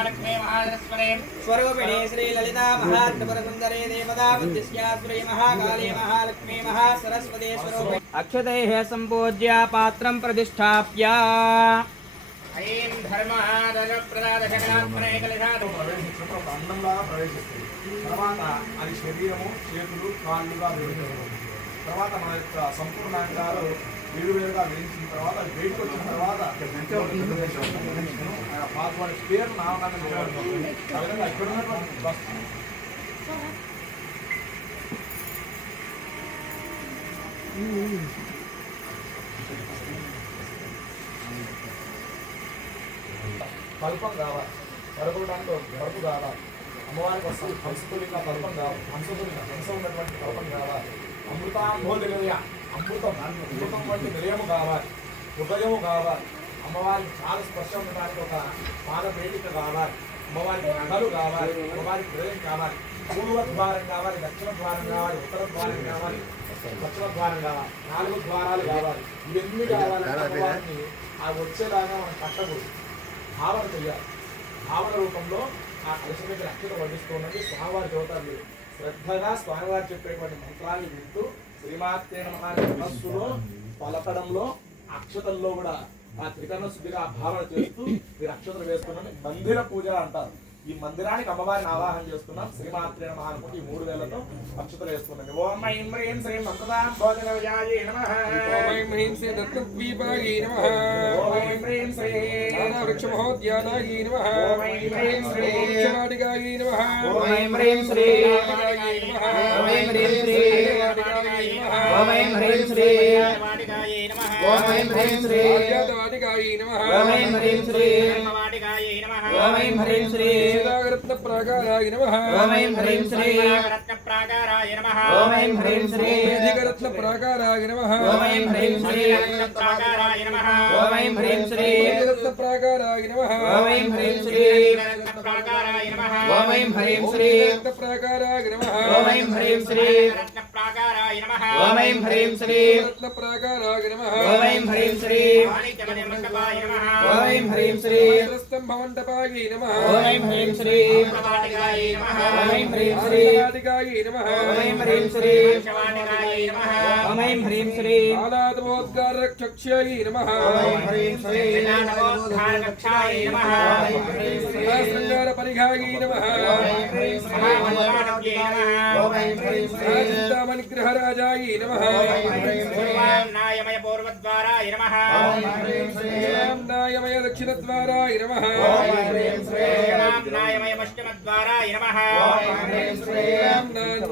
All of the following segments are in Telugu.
మహాలక్ష్మీ మహాలక్ష్మణే స్వరూపిణి శ్రీ లలితా మహాత్మపురసుందరే దేవతాపతిశ్యాసురే మహాకాళే మహాలక్ష్మీ మహాసరస్వతే స్వరూపిణి అక్షతైః సంపూజ్య పాత్రం ప్రతిష్టాప్య అది శరీరము చేతులు కాళ్ళుగా తర్వాత మన యొక్క సంపూర్ణ అంగాలు వేరువేరుగా వేయించిన తర్వాత అది బయటకు వచ్చిన తర్వాత ఆయన పాల్గొనే పేరు నామకాన్ని నిలబడుతుంది ఇక్కడ ఉన్నటువంటి వస్తు కల్పం కావాలి. పరపడానికి పరుపు కావాలి. అమ్మవారికి వస్తుంది హంసతులిగా కల్పం కావాలి. హంసతులిగా హంస ఉన్నటువంటి కల్పం కావాలి. అమృతాంబోదిలయ అమృతం అమృతం వంటి నిలయము కావాలి. హృదయము కావాలి అమ్మవారికి చాలా స్పర్శ ఉండడానికి ఒక పాదపేటిక వేదిక కావాలి. అమ్మవారికి నగలు కావాలి. అమ్మవారికి హృదయం కావాలి. పూర్వ ద్వారం కావాలి దక్షిణ ద్వారం కావాలి ఉత్తర ద్వారం కావాలి పశ్చిమ ద్వారం కావాలి నాలుగు ద్వారాలు కావాలి. ఇవన్నీ కావాలి అమ్మవారిని ఆ వచ్చేలాగా మనం కట్టకూడదు. భావన చెయ్యాలి. భావన రూపంలో ఆ కలశ దగ్గర అక్షత వడ్డిస్తూ ఉన్నది. స్వామివారి దేవతలు శ్రద్ధగా స్వామివారు చెప్పేటువంటి మంత్రాలు వింటూ శ్రీమాత్రే నమః అనే మనస్సులో పలకడంలో అక్షతల్లో కూడా ఆ త్రికరణ శుద్ధిగా ఆ భావన చేస్తూ మీరు అక్షతలు వేస్తున్నాను మందిర పూజలు అంటారు ఈ మందిరానికి అమ్మవారిని ఆవాహన చేస్తున్నాం శ్రీమాత్రే నమః అనుకుంటే ఈ మూడు వేలతో అక్షతలు వేస్తున్నాం ఓం ఐం హ్రీం శ్రీం మంత్రదాం భోజన విజయాయ నమః ఓం హ్రీం శ్రీ దత్తద్వీపాయై నమః ఓం ఐం హ్రీం శ్రీం నానావృక్షమహోద్యానాయై నమః ఓం ఐం హ్రీం శ్రీం వృక్షవాటికాయై నమః ఓం ఐం హ్రీం శ్రీ వాటికాయై నమః ఓం ఐం హ్రీం శ్రీ ओम ऐं ह्रीं श्री ओम ऐं ह्रीं श्री ओम ऐं ह्रीं श्री ओम ऐं ह्रीं श्री प्राकाराय नमः ऐं ह्रीं श्री प्राकाराय ऐं ह्रीं श्री रत्न प्राकाराय नमः ओम ऐं ह्रीं श्री प्राकाराय नमः ऐं ह्रीं श्री रत्न प्राकाराय नमः ओम ऐं ह्रीं श्री प्राकाराय ऐं ह्रीं श्री रत्न प्राकाराय नमः ओम ऐं ह्रीं श्री वीराय ह्रीं श्रीं रत्नप्राकाराय नमः ओम ह्रीं श्रीं माणिक्यमणिमण्डपाय नमः ओम ह्रीं श्रीं स्तम्भमण्डपाय नमः ओम ह्रीं श्रीं वाटिकाय नमः ओम ह्रीं श्रीं वाटिकाय नमः ओम ह्रीं श्रीं वाटिकाय नमः ओम ह्रीं श्रीं आलादबोद्गारकक्षाय नमः ओम ह्रीं श्रीं विनादबोद्गारकक्षाय नमः ओम ह्रीं श्रीं श्रृंगारपरिघाय नमः ओम ह्रीं श्रीं महामण्डपाय नमः ओम ह्रीं श्रीं चिन्तामणिग्रहर రాజాయ నమ. నాయమయ పూర్వద్వారాయ నమ. నాయమయ దక్షిణద్వారాయ నమ. నాయమయ పశ్చిమద్వారాయ నమ.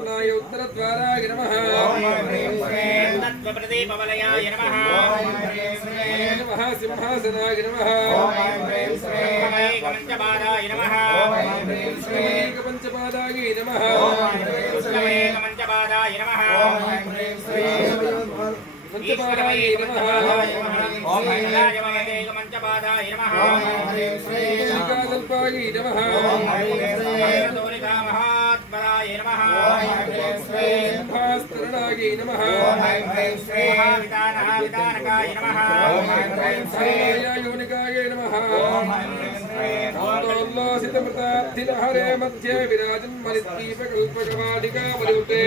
నాయ ఉత్తరద్వారాయ నమ. ప్రదీపవలయాయ నమ. సింహాసనాయ నమ. పంచపాదాయ నమ. పంచపాదాయ నమ. పాదాయ నమః. ఓం హ్రీం శ్రీం ఈశ్వరవై నమః. ఓం హ్రీం శ్రీం పంచపాదాయ నమః. ఓం హ్రీం శ్రీం దుర్గాకల్పాయ నమః. ఓం హ్రీం శ్రీం దూరికా మహాత్మరాయ ఆందోల్లాసితమృతాబ్ధిలహరే మధ్యే విరాజన్ మలిద్వీపకల్పకవాటికా వరుతే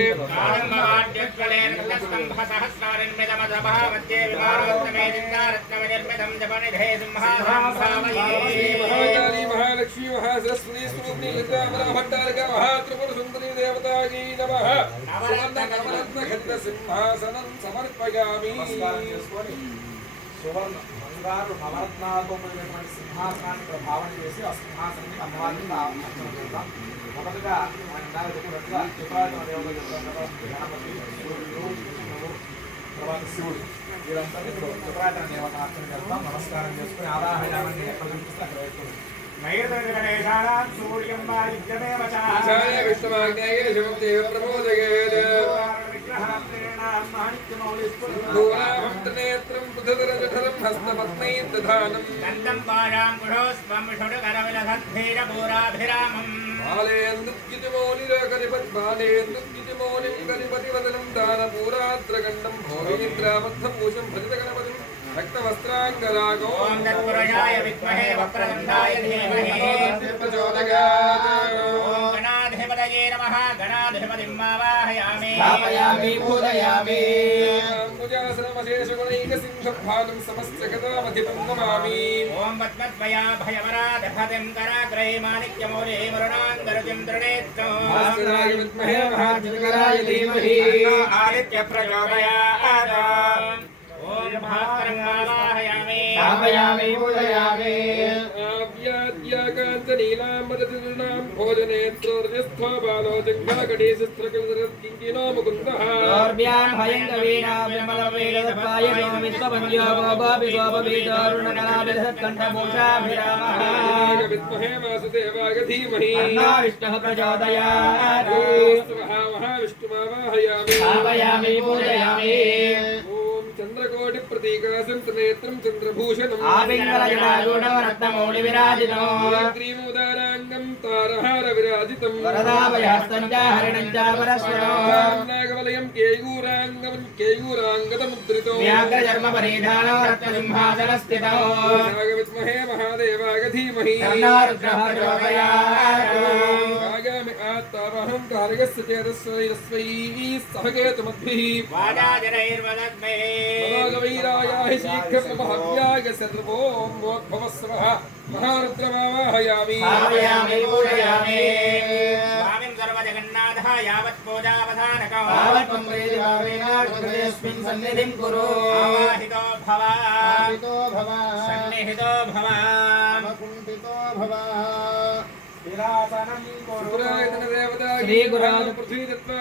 మహాకాళీ మహాలక్ష్మీ మహాసరస్వతి స్వరూపిణి లలితామల భట్టారక మహాత్రిపుర సుందరి దేవతాయై నమః సువర్ణ కమలత్న ఖడ్గ సింహాసనం సమర్పయామి సువర్ణ బంగారు నవరత్నాలతో సింహాసనాన్ని ప్రభావం చేసి ఆ సింహాసనాన్ని అమ్మవారిని అర్చన చేద్దాం మొదటగా ఆయన ఇందాక చెప్పినట్టుగా చిత్రాయుధ దేవత గణపతి సూర్యుడు విష్ణువు తర్వాత శివుడు. వీరందరినీ ఇప్పుడు చిత్రాయుధ దేవత అర్చన చేద్దాం నమస్కారం చేసుకుని ఆదాహయాన్ని ఎక్కడ చూపిస్తే అక్కడ వేస్తుంది నైర్దగణేశానాం సూర్యం వాయుజ్యమేవ ఈశాన్య విష్ణుమాగ్నేయ శివం దేవ ప్రమోదయేద విగ్రహాత్రేణాం మాణిక్యమౌళిస్ఫురం దూరాభం త్రినేత్రం పృథదరజఠరం హస్తపద్మై దధానం గంధం పాడాం గుఢోస్వం షుడుకరవిలసద్ధీరభూరాభిరామం బాలేందుద్యుతిమౌనిరకరిపతి బాలేందుద్యుతిమౌనిం గరిపతివదనం गणपतये नमः गणाधिपतिं मावाहयामि स्थापयामि पूजयामि पूजासनमशेषगुणैकसिंहभागं समस्तगतामधिपं नमामि ॐ पद्मद्वया भयवराधपतिं कराग्रहे माणिक्यमौले मरुणाङ्गरुतिं त्रिणेत्रं विद्महे महाजनकराय धीमहि आदित्यप्रचोदयात् ॐ भास्करं मावाहयामि स्थापयामि पूजयामि व्याद्याकान्तनीलाम्बरतिरुणां भोजनेत्रोर्यस्त्वा बालो जङ्घाकटेशस्त्रकलरत्किङ्किनो मुकुन्दः दौर्भ्याम् भयङ्कवीना विमलवेदत्वाय नो विश्वपञ्चो गोपि गोपवीतरुणकलाभिधत्कण्ठभूषाभिरामः विद्महे वासुदेवाय धीमहि अन्नाविष्टः प्रचोदयात् स्वः महाविष्णुमावाहयामि स्थापयामि पूजयामि ప్రతీకాసం సమేత్రం చంద్రభూషణం. ఆలింగరాజమౌళివిరాజితోదారాంగం తారహార విరాజితం. వరదాభయాస్తరంజాహరణంజాపరస్వరాంగవలయం కేయూరాంగం కేయూరాంగతముద్రితో వ్యాఘ్రచర్మ పరిధానం రత్నసింహాసన స్థితో నాగవిద్మహే మహాదేవాగ ధీమహి ఆగామి ఆత్తామహం కార్గస్య शीघ्रं महव्याय सर्वोम्भवस्वः महारुद्रमावाहयामि। स्थापयामि पूजयामि। स्वामिं सर्वजगन्नाथः यावत् पूजावधानकं यावत् मन्त्रेस्मिन् सन्निधिं कुरु आवाहितो भव आवाहितो भव सन्निहितो भव कुण्ठितो भव श्रीगुरान्। पृथ्वी दत्त्वा